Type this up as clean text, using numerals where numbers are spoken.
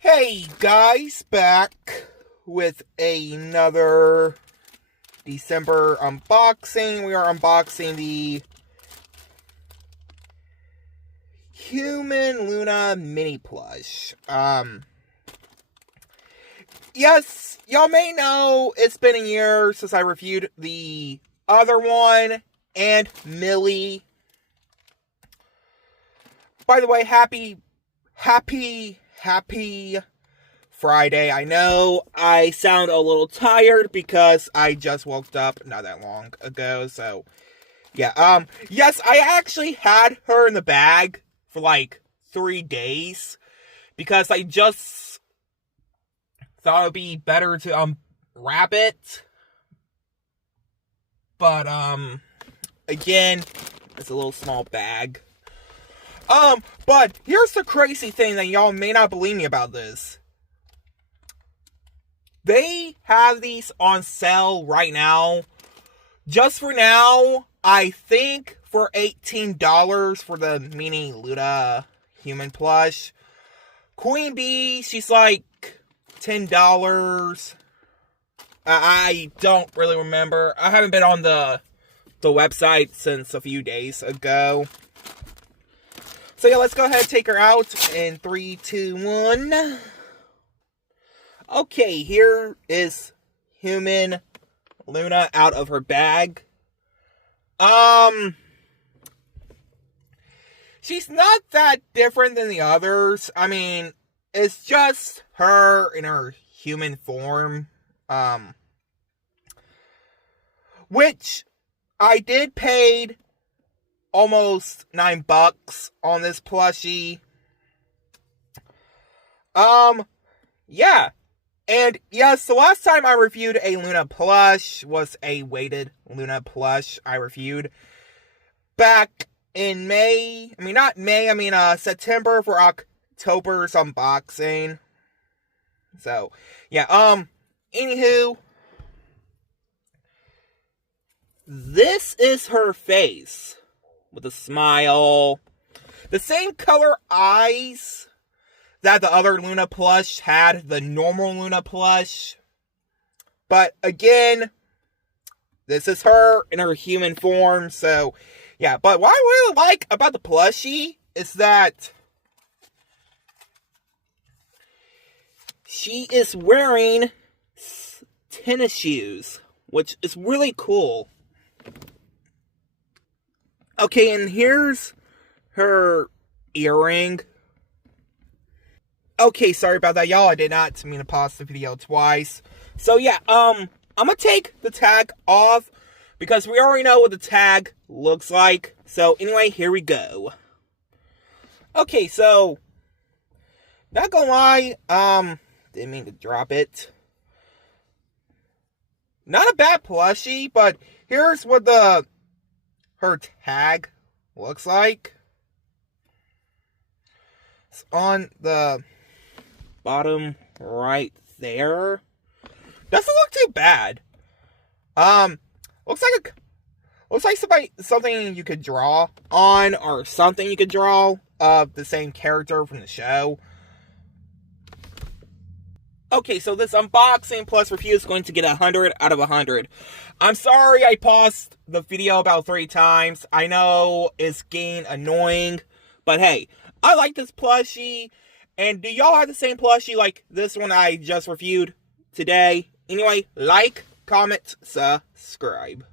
Hey guys, back with another December unboxing. We are unboxing the Human Loona mini plush. Yes, y'all may know it's been a year since I reviewed the other one and Millie. By the way, happy Friday. I know I sound a little tired because I just woke up not that long ago, so yeah. Yes, I actually had her in the bag for like 3 days because I just thought it would be better to wrap it. But again, it's a little small bag. But here's the crazy thing that y'all may not believe me about this. They have these on sale right now. Just for now, I think for $18 for the mini Loona human plush. Queen Bee, she's like $10. I don't really remember. I haven't been on the website since a few days ago. So yeah, let's go ahead and take her out in 3, 2, 1. Okay, here is Human Loona out of her bag. She's not that different than the others. I mean, it's just her in her human form. Which I did paid almost $9 on this plushie. Yeah. And yes, the last time I reviewed a Loona plush was a weighted Loona plush I reviewed back in May. I mean, not May, September for October's unboxing. So, yeah, anywho, this is her face with a smile. The same color eyes that the other Loona plush had, the normal Loona plush. But again, this is her in her human form, so yeah. But what I really like about the plushie is that she is wearing tennis shoes, which is really cool. Okay, and here's her earring. Okay, sorry about that, y'all. I did not mean to pause the video twice. So, yeah, I'm gonna take the tag off because we already know what the tag looks like. So, anyway, here we go. Okay, so, not gonna lie, didn't mean to drop it. Not a bad plushie, but here's what her tag looks like. It's on the bottom right there. Doesn't look too bad. Looks like something you could draw on, or something you could draw of the same character from the show. Okay, so this unboxing plus review is going to get 100 out of 100. I'm sorry I paused the video about 3 times. I know it's getting annoying, but hey, I like this plushie. And do y'all have the same plushie like this one I just reviewed today? Anyway, like, comment, subscribe.